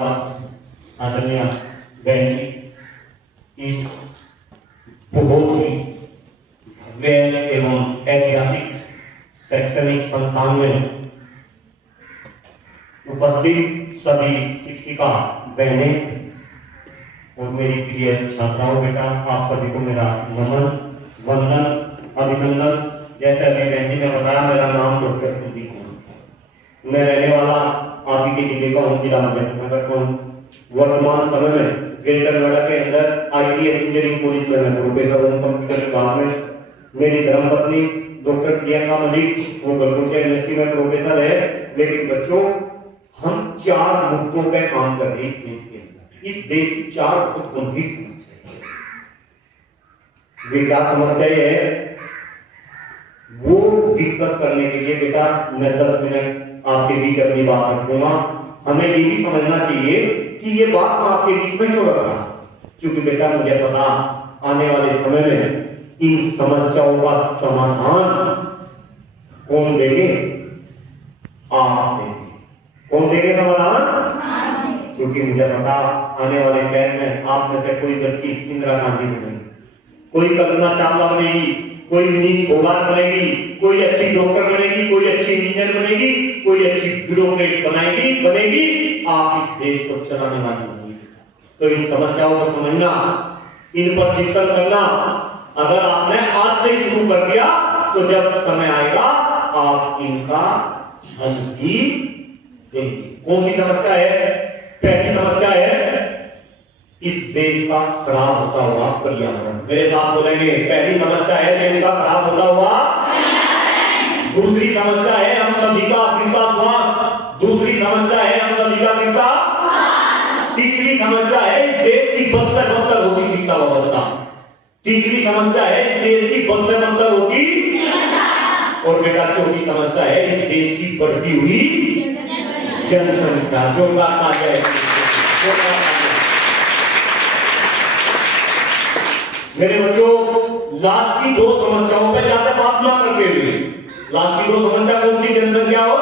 आदरणीय बहन जी, इस बहुत ही भव्य एवं ऐतिहासिक शैक्षणिक संस्थान में उपस्थित सभी शिक्षिका बहनें और मेरी प्रिय छात्राओं, बेटा आप सभी को मेरा नमन, वंदन, अभिनंदन। जैसे अभी बहन जी ने बताया, मेरा नाम डॉक्टर कुलदीप है। मैं रहने वाला आप ही के जिले का हूँ, जिला मुजफ्फरनगर का हूँ। वर्तमान समय में ग्रेटर नोएडा के अंदर आईटीएस इंजीनियरिंग कॉलेज में मैं प्रोफेसर हूँ कंप्यूटर विभाग में। मेरी धर्मपत्नी डॉक्टर प्रियंका मलिक वो गलगोटिया यूनिवर्सिटी में प्रोफेसर है। लेकिन बच्चों, हम 4 मुद्दों पे काम कर रहे हैं इस देश के अंदर। इस देश की 4 बहुत गंभीर समस्या है। ये क्या समस्या है वो डिस्कस करने के लिए बेटा मैं 10 मिनट आपके बीच अपनी बात रखूंगा। हमें ये भी समझना चाहिए कि ये बात मैं आपके बीच में क्यों रख रहा हूं, क्योंकि बेटा मुझे पता आने वाले समय में इन समस्याओं का समाधान कौन देंगे? आप देंगे। कौन देंगे समाधान? क्योंकि मुझे पता आने वाले टाइम में आप में से कोई बच्ची इंदिरा गांधी बनेगी, कोई कल्पना चावला बनेगी, कोई मिनीश फोगाट बनेगी, कोई अच्छी डॉक्टर बनेगी, कोई अच्छी इंजीनियर बनेगी, कोई अच्छी ब्यूरोक्रेट बनेगी। आप इस देश को चलाने वाली होंगी। तो इन समस्याओं को समझना, इन पर चिंतन करना अगर आपने आज से ही शुरू कर दिया तो जब समय आएगा आप इनका हल भी देंगे। कौन सी समस्या है? पहली समस्या है इस देश का खराब होता हुआ पर्यावरण। मेरे साथ बोलेंगे, पहली समस्या है देश का खराब होता हुआ। दूसरी समस्या है हम सभी का गिरता स्वास्थ्य। दूसरी समस्या है हम सभी का गिरता। तीसरी समस्या है इस देश की बद से बदतर होती शिक्षा व्यवस्था। तीसरी समस्या है इस देश की बद से बदतर होती शिक्षा। और बेटा चौथी समस्या है इस देश की बढ़ती हुई जनसंख्या। जो बात आ जाए मेरे बच्चों, लास्ट की 2 समस्याओं पर ज्यादा बात ना करते हुए, लास्ट की 2 समस्या कौन सी? जनसंख्या और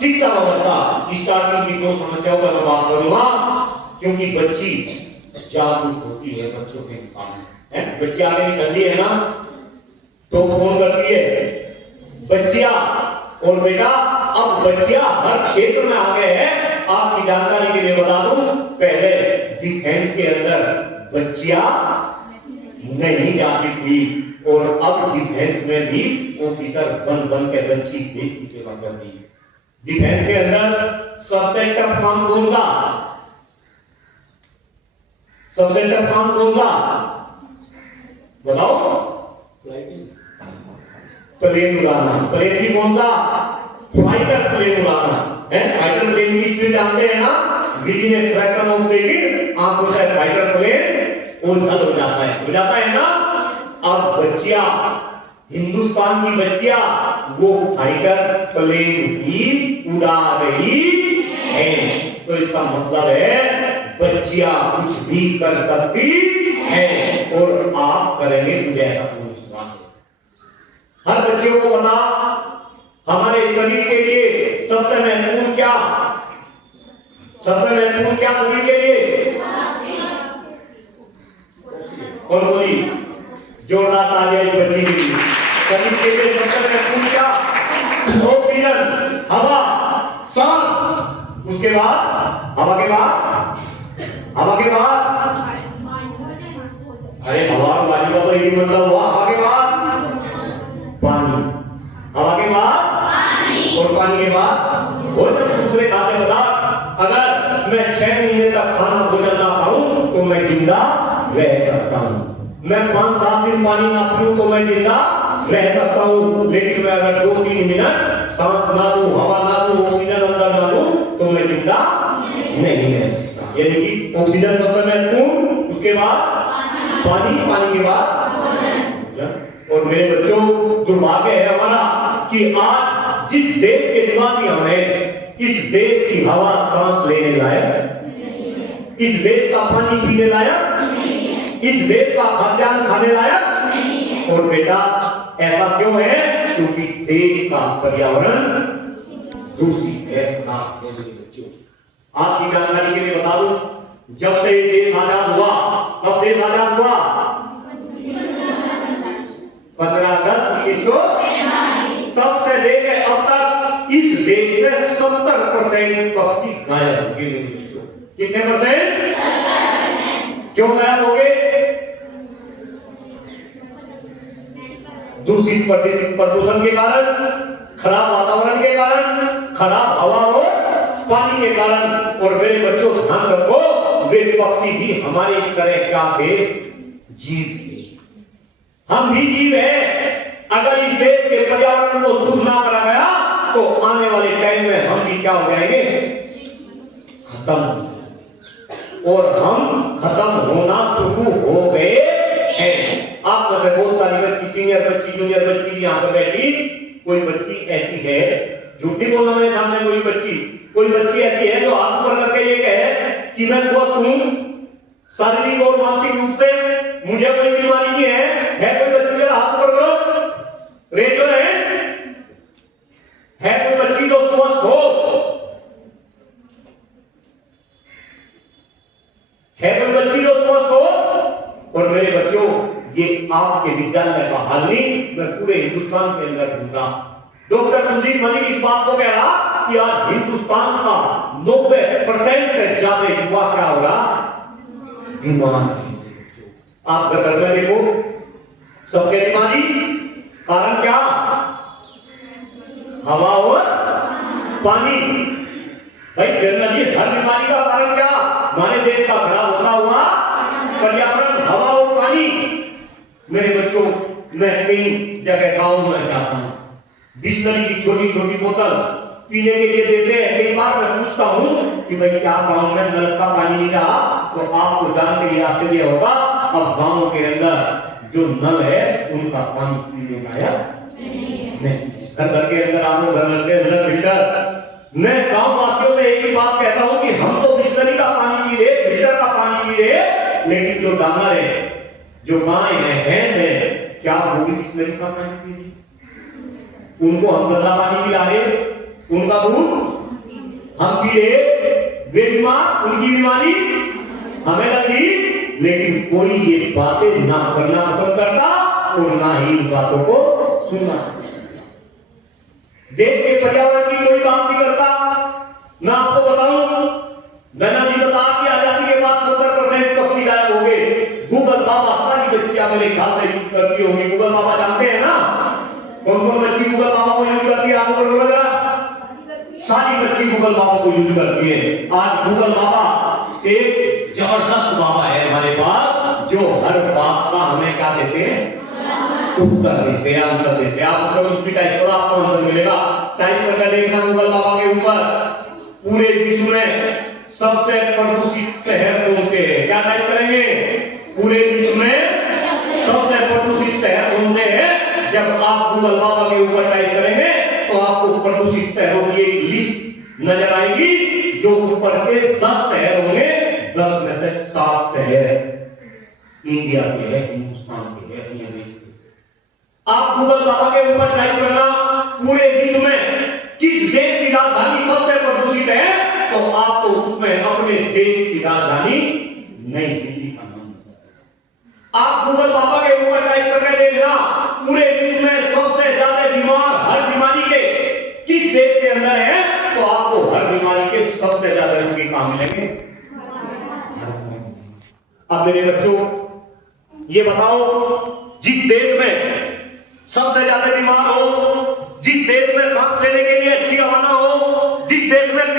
शिक्षा व्यवस्था। स्टार्टिंग की 2 समस्याओं पर मैं बात करूंगा, क्योंकि बच्ची जागरूक होती है बच्चों के मुकाबले। है बच्ची आगे निकलती है ना तो कौन करती है? बच्चियां। और बेटा अब बच्चियां हर क्षेत्र में आ गए हैं। आपकी जानकारी के लिए बता दूं, पहले डिफेंस के अंदर बच्चियां नहीं जाती थी और अब डिफेंस में भी ऑफिसर बन के बच्ची देश की सेवा कर रही है। डिफेंस के अंदर सबसे टफ काम कौन सा? सबसे टफ काम कौन सा बताओ? प्लेन उड़ाना। प्लेन की कौन सा? फाइटर प्लेन उड़ाना है। फाइटर प्लेन की स्पीड जानते हैं ना, within a fraction of second आपको से फाइटर प्लेन उड़ता हो जाता है ना। अब बच्चियां, हिंदुस्तान की बच्चियां वो फाइटर प्लेन भी उड़ा रही हैं। तो इसका मतलब है बच्चियां कुछ भी कर सकती हैं और आप करेंगे, मुझे ऐसा पूर्ण विश्वास है। हर बच्चे को पता हमारे शरीर के लिए सबसे महत्वपूर्ण क्या? सबसे महत्वपूर्ण क्या शरीर के लिए? कौन बोली? जोरदार तालियां इस बच्ची के लिए। शरीर के लिए सबसे महत्वपूर्ण क्या? ऑक्सीजन, हवा, सांस। उसके बाद हवा के बाद अरे हवा वाली का तो यही मतलब हुआ। हवा के बाद पानी, हवा के बाद और पानी के बाद वो दूसरे खाद्य पदार्थ। अगर मैं 6 महीने तक खाना भोजन ना खाऊं तो मैं जिंदा रह सकता हूं। मैं 5-7 दिन पानी ना पीऊं तो मैं जिंदा रह सकता हूं। लेकिन मैं अगर 2-3 मिनट सांस ना लूं, हवा ना लूं, ऑक्सीजन अंदर ना लूं तो मैं जिंदा नहीं रह सकता। यानी कि ऑक्सीजन सबसे महत्वपूर्ण, उसके बाद पानी के बाद। और मेरे बच्चों, दुर्भाग्य है हमारा कि आज जिस देश के निवासी हम हैं, इस देश की हवा सांस लेने लायक, इस देश का पानी पीने लायक, इस देश का खाद्यान्न खाने लायक। और बेटा ऐसा क्यों है? क्योंकि देश का पर्यावरण दूषित है। बच्चों आपकी जानकारी के लिए बता दूं, जब से ये देश आजाद हुआ, कब देश आजाद हुआ? 15 अगस्त 1947। तब से लेकर अब तक इस देश से 70% पक्षी गायब हो गए। कितने %? क्यों गायब हो गए? दूषित प्रदूषण के कारण, खराब वातावरण के कारण, खराब हवा और पानी के कारण। और मेरे बच्चों ध्यान रखो, वे पक्षी भी हमारे तरह क्या थे? जीव थे। हम भी जीव हैं। अगर इस देश के पर्यावरण को शुद्ध ना करा गया तो आने वाले टाइम में हम भी क्या हो जाएंगे? खत्म। और हम खत्म होना शुरू हो गए हैं। आप में से बहुत सारी बच्ची, सीनियर बच्ची, जूनियर बच्ची यहाँ पर बैठी, कोई बच्ची ऐसी है, झूठ नहीं बोलना मेरे सामने, कोई बच्ची ऐसी है जो हाथ ऊपर करके ये कहे कि मैं स्वस्थ हूं शारीरिक और मानसिक रूप से, मुझे कोई बीमारी नहीं है कोई बच्ची? जरा हाथ ऊपर करो, रेज हो रहे है कोई बच्ची जो स्वस्थ हो? है कोई बच्ची जो स्वस्थ हो? और मेरे बच्चों, ये आपके विद्यालय का हाल नहीं, मैं पूरे हिंदुस्तान के अंदर घूमता। डॉक्टर कुलदीप मलिक इस बात को कह रहा कि आज हिंदुस्तान का 90% से ज्यादा युवा क्या हो रहा? बीमार। आप घर में देखो, सबके बीमारी कारण क्या? हवा और पानी। भाई जनरली हर बीमारी का कारण क्या? हमारे देश का खराब होता हुआ पर्यावरण, हवा और पानी। मेरे बच्चों, मैं कई जगह गांव में जाता हूं, बिस्लरी की छोटी छोटी बोतल पीने के लिए देते हैं। कई बार मैं पूछता हूं कि भाई क्या गांव में नल का पानी नहीं रहा? तो आपको जान के लिए आश्चर्य होगा, अब गांव के अंदर जो नल है उनका पानी पीने का नहीं। घर के अंदर आनो, घर के अंदर फिल्टर। मैं गांव वासियों से एक ही बात कहता हूं कि हम तो बिस्लरी का पानी पी रहे, फिल्टर का पानी पी रहे, लेकिन जो डांगर है, जो गाय है, भैंस है, क्या वो भी बिस्लरी का पानी पी रही? उनको हम गंदा पानी पिला रहे, उनका दूध हम पी रहे, वे बीमार, उनकी बीमारी हमें लग रही, लेकिन कोई ये बातें ना करना पसंद करता और ना ही इन बातों को सुनना। देश के पर्यावरण की कोई बात नहीं करता। मैं आपको बताऊं, मैंने भी बताया कि आजादी के बाद 70% पक्षी गायब हो गए। गूगल बाबा सारी बच्चियां मेरे ख्याल से यूज करती होंगी। गूगल बाबा जानते हैं ना? कौन कौन बच्ची गूगल बाबा को यूज करती है? आपको बोलो जरा। सारी बच्ची गूगल बाबा को यूज करती है। आज गूगल बाबा एक जबरदस्त बाबा है हमारे पास, जो हर बात का हमें क्या देते हैं? उत्तर देते हैं, आंसर देते हैं। आप उसका कुछ भी टाइप करो, आपको आंसर मिलेगा। टाइप करके देखना गूगल बाबा के ऊपर, पूरे विश्व में सबसे प्रदूषित शहर कौन से है? क्या टाइप करेंगे? पूरे विश्व में सबसे प्रदूषित शहर कौन से है? जब आप गूगल बाबा के ऊपर टाइप करेंगे तो आपको प्रदूषित शहरों की एक लिस्ट नजर आएगी, जो ऊपर के 10 शहर होंगे। 10 में से 7 शहर इंडिया के है, हिंदुस्तान के है, अपने देश के। आप गूगल बाबा के ऊपर टाइप करना पूरे विश्व में किस देश की राजधानी सबसे प्रदूषित है, तो आपको उसमें अपने देश की राजधानी नई दिल्ली का नाम मिलेगा। आप गूगल बाबा के ऊपर टाइप करके देखना पूरे विश्व में सबसे ज्यादा बीमार हर बीमारी के किस देश के अंदर है, तो आपको हर बीमारी के सबसे ज्यादा रोगी कहां मिलेंगे? अब मेरे बच्चों, ये बताओ, जिस देश में सबसे ज्यादा बीमार हो, जिस देश में सांस लेने के लिए अच्छी हवा ना हो, जिस देश में